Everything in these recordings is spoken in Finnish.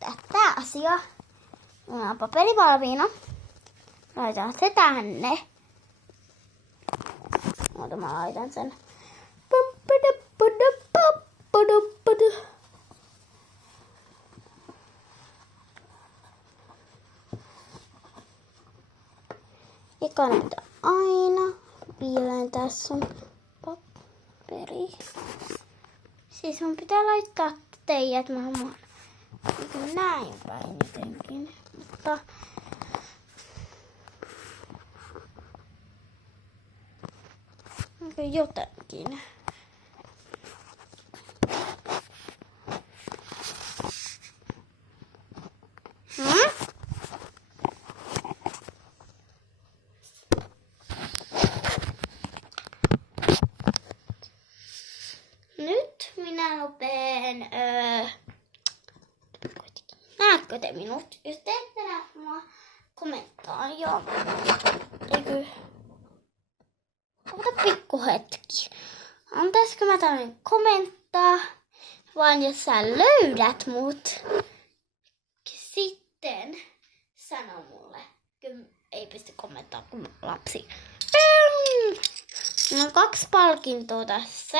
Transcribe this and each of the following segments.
näyttää tää asia. Mulla on paperi valmiina. Laitan se tänne. Mutta mä laitan sen. Eka näytä aina. Piileen tässä on paperi. Siis mun pitää laittaa teidät maailmaan. Näin päin jotenkin. Mutta onko jotenkin? Nyt minä lupeen. Näetkö te minut? Jos te ette näe mua, kommenttaa jo. Eikö? Ota pikku hetki. Antaisko mä tämmönen kommenttaa? Vaan jos sä löydät mut, sitten sano mulle. Kyllä ei pysty kommentaa kuin lapsi. Meillä on 2 palkintoa tässä.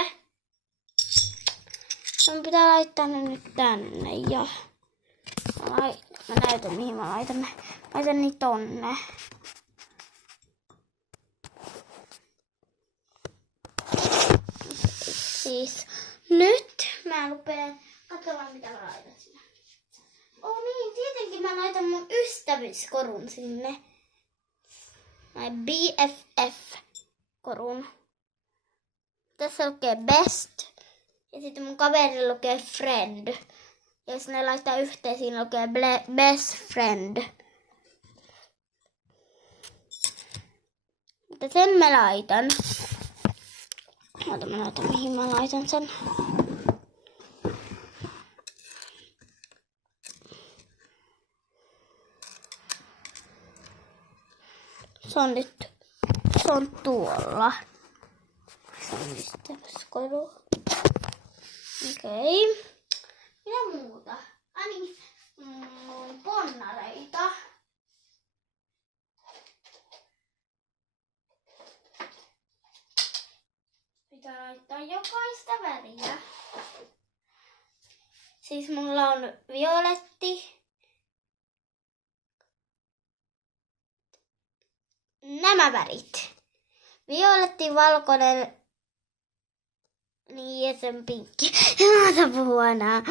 Mun pitää laittaa ne nyt tänne ja mä näytän mihin mä laitan ne. Laitan niitä tonne. Siis nyt mä rupeen katsomaan mitä mä laitan sinne. Oh niin, tietenkin mä laitan mun ystävyyskorun sinne. My BFF-korun. Tässä lukee best. Ja sitten mun kaveri lukee friend. Ja jos ne laittaa yhteen, siinä lukee best friend. Mutta sen mä laitan. Mä laitan mihin mä laitan sen. Se on tuolla. Se on ystävyyskoru. Okei. Mitä muuta? Ani ponnareita. Pitää laittaa jokaista väriä. Siis mulla on violetti. Nämä värit. Violetti, valkoinen. Niin, ja sen pinkki. Mä puhua enää.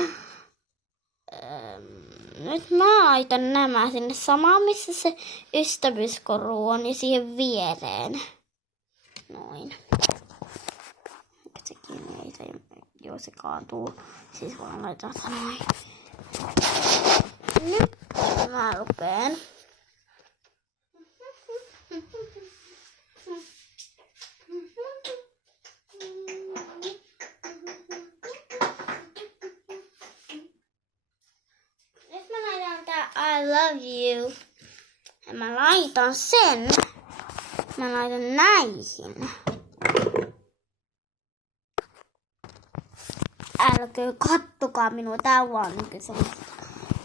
Nyt mä laitan nämä sinne samaan, missä se ystävyyskoru on, ja siihen viereen. Noin. Sekin ei se, joo se kaatuu. Siis voin laittaa sitä noin. Nyt mä rupeen. I love you. Ja mä laitan sen. Mä laitan näihin. Älkää kattokaa minua. Tää on niin semmoista.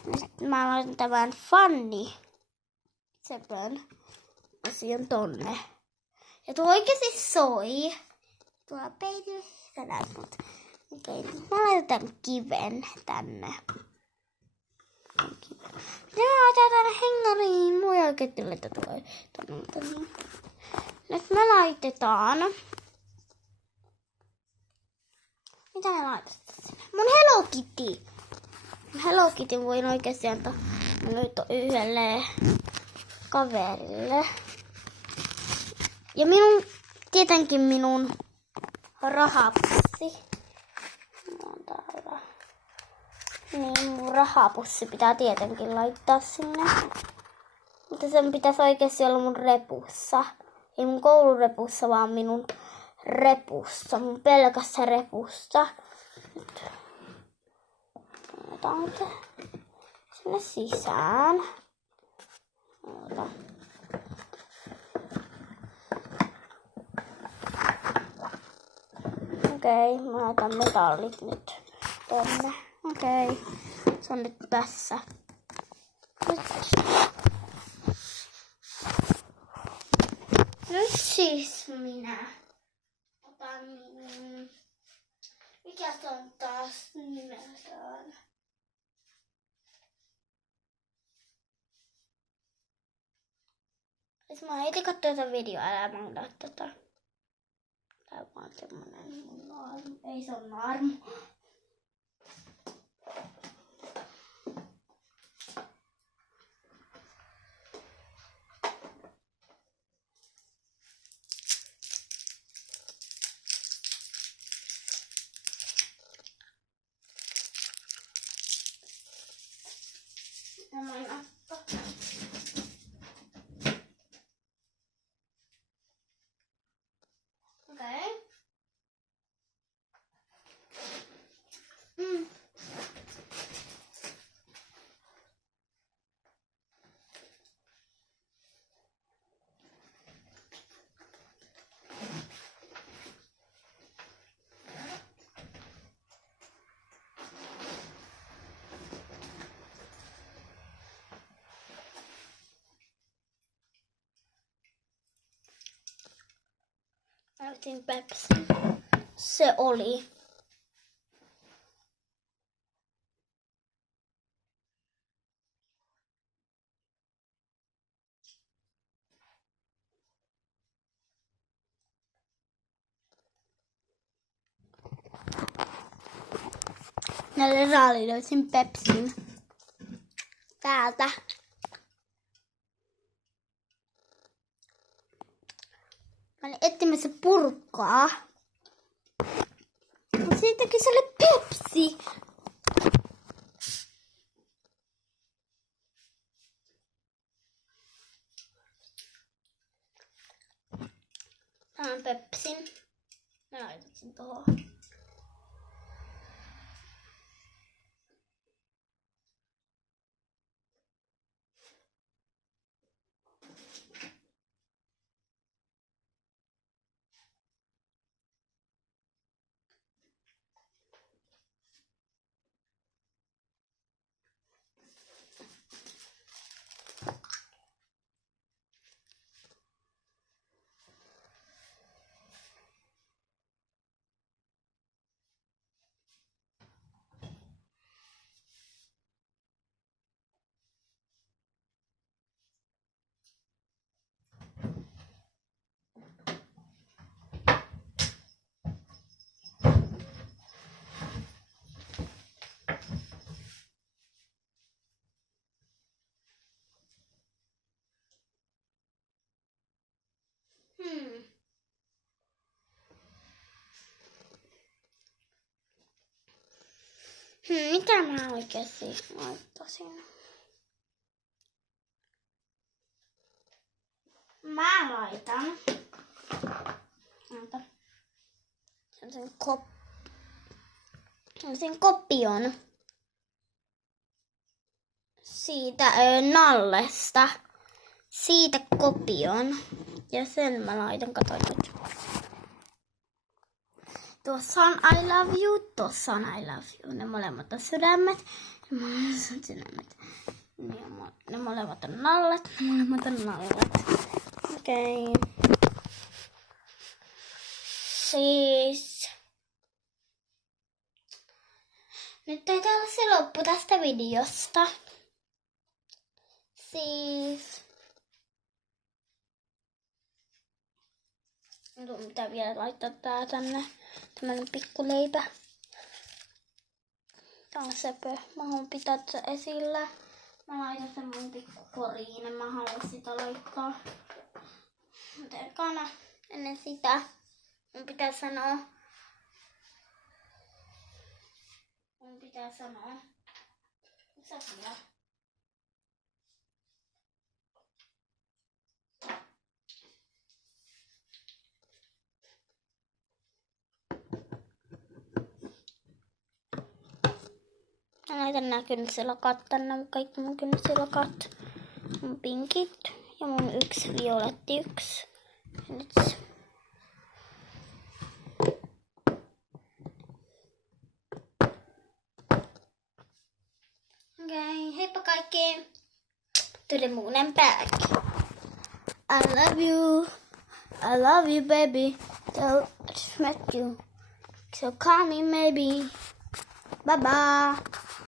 Nyt mä laitan tämän funny sepön asian tonne. Ja tuo oikeesti soi. Tuo peity. Sä näet mut. Okei, mä laitan tämän kiven tänne. Minä laitan tänne hengariin. Mua ei oikein että tulee tonne. Nyt me laitetaan. Mitä me laitetaan sinne? Mun Hello Kitty. Hello Kitty voin oikeasti antaa nyt yhdelle kaverille. Ja tietenkin minun rahapussi. On täällä. Niin, mun rahapussi pitää tietenkin laittaa sinne. Mutta sen pitäisi oikeasti olla mun repussa. Ei mun koulurepussa, vaan minun repussa. Mun pelkässä repussa. Nyt otan sinne sisään. Okei, mä otan metallit nyt tonne. Okei. Se on nyt tässä. Nyt siis minä otan mikä se on taas nimeltään? Jos mä heti katsoa tätä videoa, älä manglaa tätä. Tää on vaan semmonen mun naarmu. Ei se on naarmu. Tämä nappa. Okei. Näytin Pepsi. Se oli. Näille raali löysin Pepsin. Täältä. Mä olin etsimässä purkkaa. Siitäkin se oli Pepsi. Tää on Pepsin. Mä laitan sen tohon. Mitä mä oikeesti laittaisin? Mä laitan sen kopion siitä nallesta. Siitä kopion. Ja sen mä laitan, kato nyt. Tuossa on I love you, tuossa on I love you. Ne molemmat on sydämet. Ne molemmat on sydämet. Ne molemmat on nallet. Ne molemmat on nallet. Okei. Siis. Nyt taitaa olla se loppu tästä videosta. Siis. Nyt pitää vielä laittaa tää tänne. Tämmönen pikkuleipä. Tää on söpö. Mä haluan pitää tätä esillä. Mä laitan sen mun pikkukoriin. Mä haluan sitä laittaa. Mutta ekana ennen sitä mun pitää sanoa. Missä siellä? Mä laitan nää kynsilakat tänne, kaikki mun kynsilakat. Mun pinkit ja mun yksi violetti yksi. Ja nyt Okei, heippa kaikki. To the moon and back. I love you. I love you, baby. So, I just met you. So call me maybe. Bye-bye.